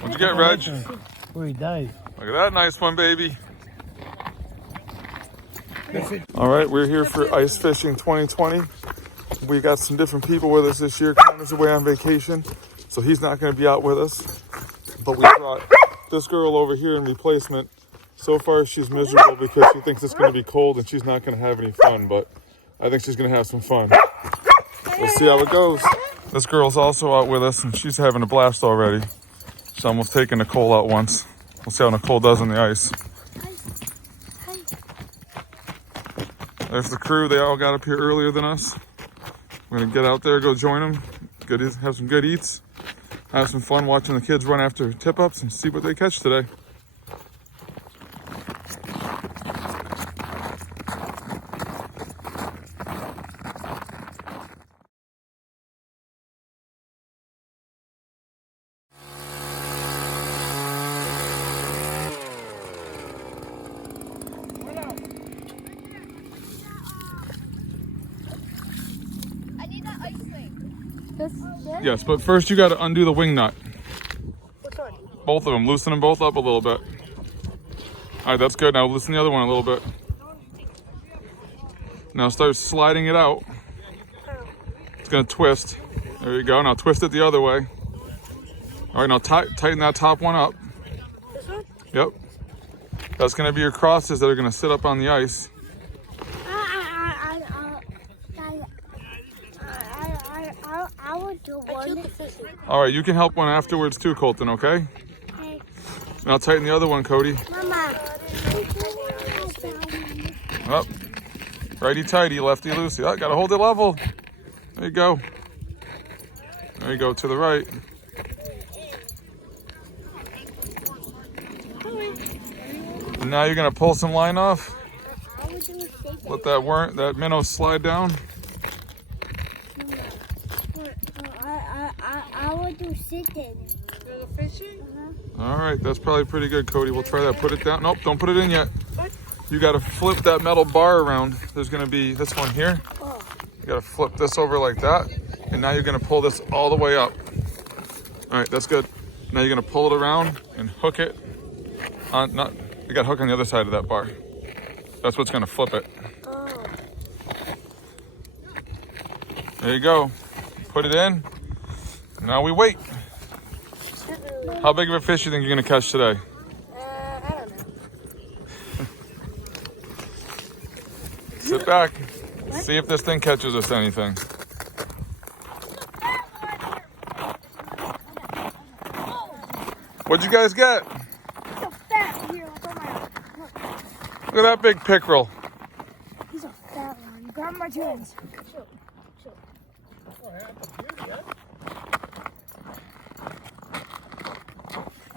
What'd you get, Reg? Pretty nice. Look at that nice one, baby. All right, we're here for Ice Fishing 2020. We got some different people with us this year. Connor's away on vacation, so he's not going to be out with us. But we brought this girl over here in replacement. So far, she's miserable because she thinks it's going to be cold and she's not going to have any fun, but I think she's going to have some fun. We'll see how it goes. This girl's also out with us and she's having a blast already. She's almost taken Nicole out once. We'll see how Nicole does on the ice. There's the crew. They all got up here earlier than us. We're going to get out there, go join them, have some good eats, have some fun watching the kids run after tip-ups and see what they catch today. Yes, but first you got to undo the wing nut. Which one? Both of them. Loosen them both up a little bit. All right, that's good. Now loosen the other one a little bit. Now start sliding it out. It's going to twist. There you go. Now twist it the other way. All right, now tighten that top one up. This one? Yep. That's going to be your crosses that are going to sit up on the ice. I would do one. All right, you can help one afterwards too, Colton, okay? Okay. Now tighten the other one, Cody. Mama. Up. Righty tighty, lefty loosey. Oh, gotta hold it level. There you go. There you go, to the right. And now you're gonna pull some line off. Let that minnow slide down. I would do sitting. The fishing? All right, that's probably pretty good, Cody. We'll try that. Put it down. Nope, don't put it in yet. You got to flip that metal bar around. There's going to be this one here. You got to flip this over like that. And now you're going to pull this all the way up. All right, that's good. Now you're going to pull it around and hook it on. You got to hook on the other side of that bar. That's what's going to flip it. There you go. Put it in. Now we wait. How big of a fish do you think you're going to catch today? I don't know. Sit back. See if this thing catches us anything. What'd you guys get? He's a fat here. Look at that big pickerel. He's a fat one. Grab my twins.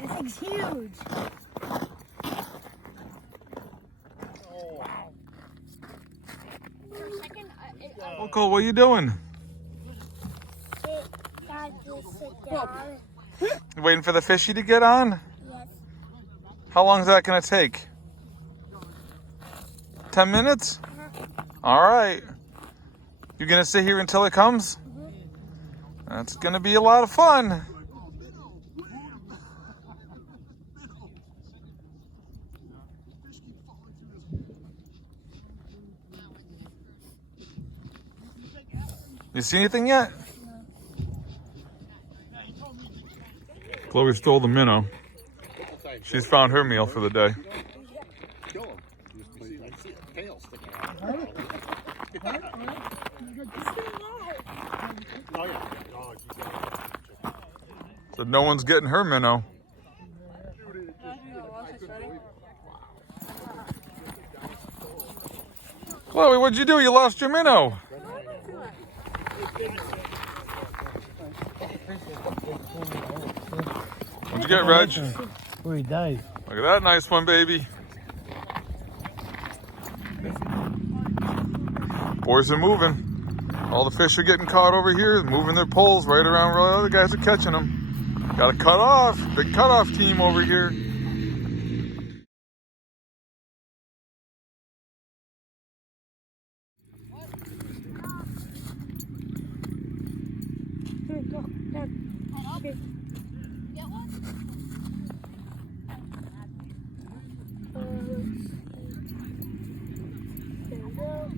This thing's huge. Uncle, what are you doing? You waiting for the fishy to get on? Yes. How long is that going to take? 10 minutes? All right. You going to sit here until it comes? That's going to be a lot of fun. You see anything yet? Chloe stole the minnow. She's found her meal for the day. So no one's getting her minnow. Chloe, what'd you do? You lost your minnow. What'd you get, Reg? Pretty nice. Look at that nice one, baby. Boys are moving. All the fish are getting caught over here, moving their poles right around where the other guys are catching them. Got to cut off. Big cutoff team over here. Come on, go. Down. Here. Get one? There we go.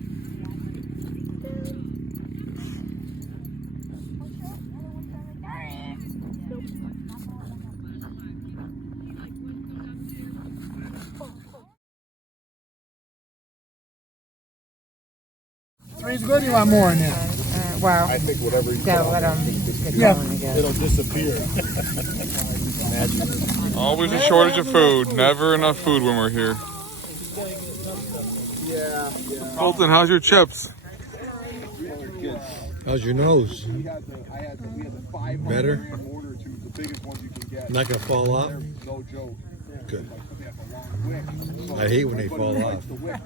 Three's good. You want more in there? Well, I think whatever you gotta put let on, them get going again. it'll disappear. Imagine. Always a shortage of food. Never enough food when we're here. Colton, how's your chips? How's your nose? We had the 5 Better? order to the biggest ones you can get. Not gonna fall off? No joke. Good. They have a long wick. I hate when they fall off. The wick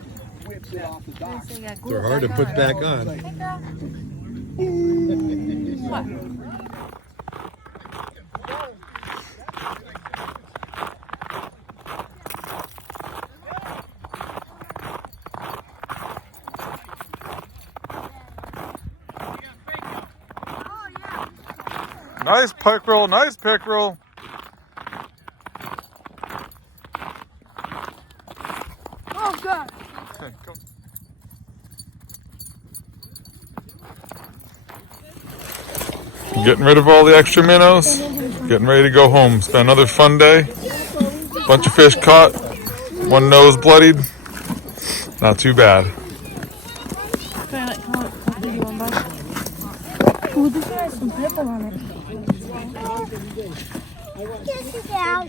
whips it off the dock. They're hard to put back on. Nice pickerel, nice pickerel. Oh, God. Okay, go. Getting rid of all the extra minnows. Getting ready to go home. Spend another fun day. Bunch of fish caught. One nose bloodied. Not too bad. Ooh, this one has some purple on it. This is out.